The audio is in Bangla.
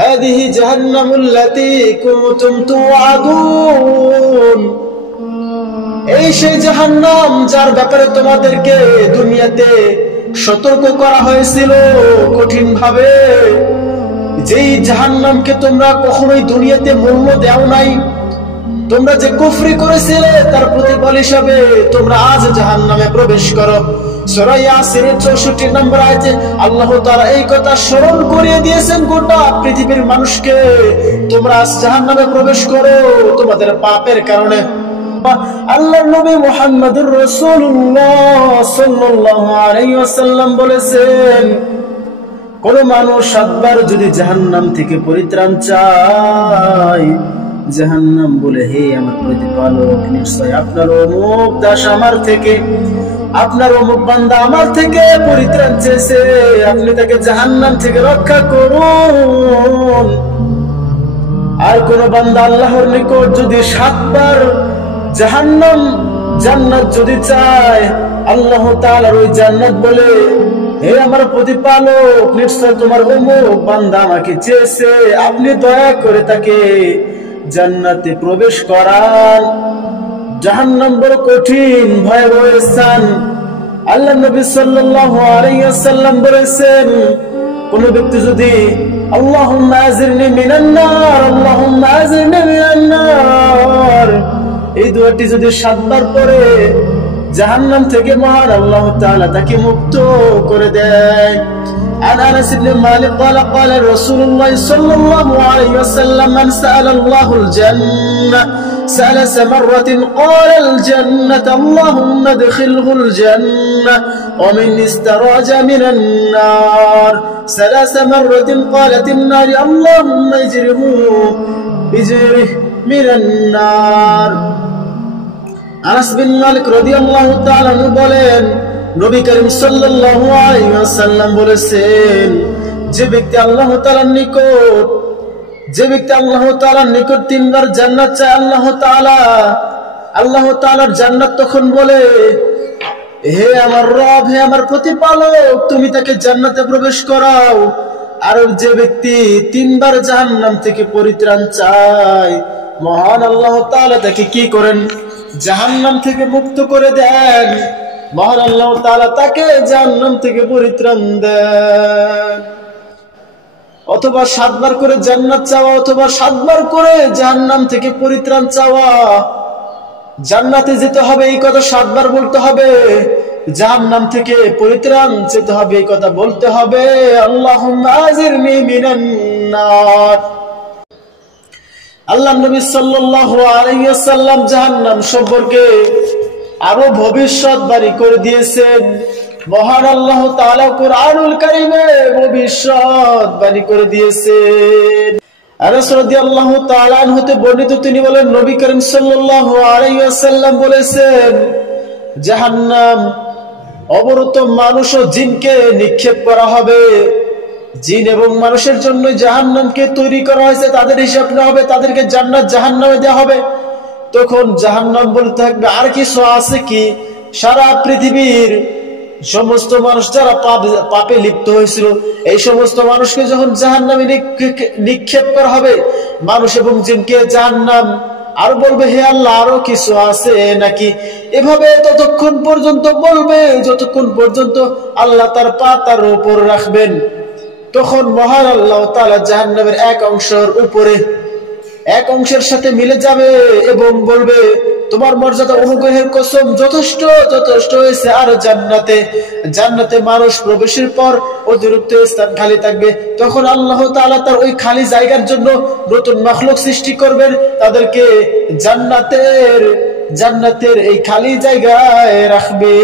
হাদিহি জাহান্নামুল্লাতী কুনতুম তুআদুন, এই সেই জাহান্নাম যার ব্যাপারে তোমাদেরকে দুনিয়াতে সতর্ক করা হয়েছিল কঠিন ভাবে। যেই জাহান্নামকে তোমরা কখনোই দুনিয়াতে মূল্য দাও নাই, তোমরা যে কুফরি করেছিলে তার প্রতিফল হিসাবে তোমরা আজ জাহান্নামে প্রবেশ করো। সূরা ইয়াসিনের 64 নম্বর আয়াতে আল্লাহ তাআলা এই কথা স্মরণ করিয়ে দিয়েছেন গোটা পৃথিবীর মানুষকে, তোমরা আজ জাহান্নামে প্রবেশ করো তোমাদের পাপের কারণে। আল্লাহর নবী মুহাম্মদুর রাসূলুল্লাহ সাল্লাল্লাহু আলাইহি ওয়াসাল্লাম বলেছেন, কোন মানুষ 7 বার যদি জাহান্নাম থেকে পরিত্রাণ চায়, জাহান্নাম বলে, হে আমার প্রতিপালক, নিশ্চয় আপনার অমুক দাস আমার থেকে, আপনার অমুক বান্দা আমার থেকে পরিত্রাণ চেয়েছে, আপনি তাকে জাহান্নাম থেকে রক্ষা করুন। আর কোন বান্দা আল্লাহর নিকট যদি 7 বার জাহান্নাম জান্নাত যদি চায়, আল্লাহ তাআলার ওই জান্নাত বলে, হে আমার প্রতিপালক, নিশ্চয় তোমার অমুক বান্দা আমাকে চেয়েছে, আপনি দয়া করে তাকে জান্নাতে প্রবেশ করান। জাহান্নাম বড় কঠিন ভয়াবহ স্থান। আল্লাহ নবী সাল্লাল্লাহু আলাইহি ওয়াসাল্লাম বলেছেন, কোন ব্যক্তি যদি আল্লাহুম্মা আজিরনি মিনান নার, আল্লাহুম্মা আজিরনি মিনান নার, এই দোয়াটি যদি 7 বার পড়ে, জাহান্নাম থেকে মহান আল্লাহ তাআলা তাকে মুক্ত করে দেয়। عن أنس بن مالك قال قال رسول الله صلى الله عليه وسلم من سأل الله الجنة سأل مرة قال الجنة اللهم ادخله الجنة ومن استراج من النار 3 مرات قالت النار اللهم اجره من النار। আনাস বিন মালিক রাদিয়াল্লাহু তাআলা বলেন, নবী করিম সাল্লাল্লাহু আলাইহি ওয়াসাল্লাম বলেছেন, যে ব্যক্তি আল্লাহ তাআলার নিকট 3 বার জান্নাত চায়, আল্লাহ তাআলার জান্নাত তখন বলে, হে আমার রব, হে আমার প্রতিপালক, তুমি তাকে জান্নাতে প্রবেশ করাও। আর যে ব্যক্তি 3 বার জাহান্নাম থেকে পরিত্রাণ চায়, মহান আল্লাহ তাআলা তাকে কি করেন? জাহান্নাম থেকে মুক্ত করে দেন। মহান আল্লাহ তাআলা তাকে জাহান্নাম থেকে পরিত্রাণ দেন। অথবা 7 বার করে জান্নাত চাওয়া, অথবা 7 বার করে জাহান্নাম থেকে পরিত্রাণ চাওয়া। জান্নাতে যেতে হবে এই কথা 7 বার বলতে হবে, জাহান্নাম থেকে পরিত্রাণ চেতে হবে এই কথা বলতে হবে, আল্লাহুম্মা আজিরনি মিনান নার। আল্লাহ নবী সাল্লাল্লাহু আলাইহি ওয়াসাল্লাম জাহান্নাম সম্পর্কে আরো ভবিষ্যৎবাণী করে দিয়েছেন। মহান আল্লাহ তাআলা কুরআনুল কারীমে ভবিষ্যৎবাণী করে দিয়েছেন। আনাস রাদিয়াল্লাহু তাআলা আনহু হতে বর্ণিত, তিনি বলেন, নবী করিম সাল্লাল্লাহু আলাইহি ওয়াসাল্লাম বলেছেন, জাহান্নাম অবরত মানুষ ও জিনকে নিক্ষেপ করা হবে। জিন এবং মানুষের জন্য জাহান্নামকে তৈরি করা হয়েছে, তাদের হিসাব নেওয়া হবে, তাদেরকে জান্নাত জাহান্নামে দেওয়া হবে। তখন জাহান্নাম বলতে থাকবে, আর কিছু আছে কি? সারা পৃথিবীর সমস্ত মানুষ যারা পাপে লিপ্ত হয়েছিল, এই সমস্ত মানুষকে যখন জাহান্নামে নিক্ষেপ করা হবে, মানুষ এবং জিনকে জাহান্নাম আর বলবে, হে আল্লাহ, আরো কিছু আছে নাকি? এভাবে ততক্ষণ পর্যন্ত বলবে যতক্ষণ পর্যন্ত আল্লাহ তার পা তার উপর রাখবেন। তখন মহান আল্লাহ তাআলা জাহান্নামের এক অংশের সাথে মিলে যাবে এবং বলবে, তোমার মর্যাদা অনুগ্রহের কসম, যথেষ্ট হয়েছে। আর জান্নাতে মানুষ প্রবেশের পর অতিরিক্ত স্থান খালি থাকবে। তখন আল্লাহ তাআলা তার ওই খালি জায়গার জন্য নতুন মাখলুক সৃষ্টি করবেন, তাদেরকে জান্নাতের এই খালি জায়গায় রাখবে।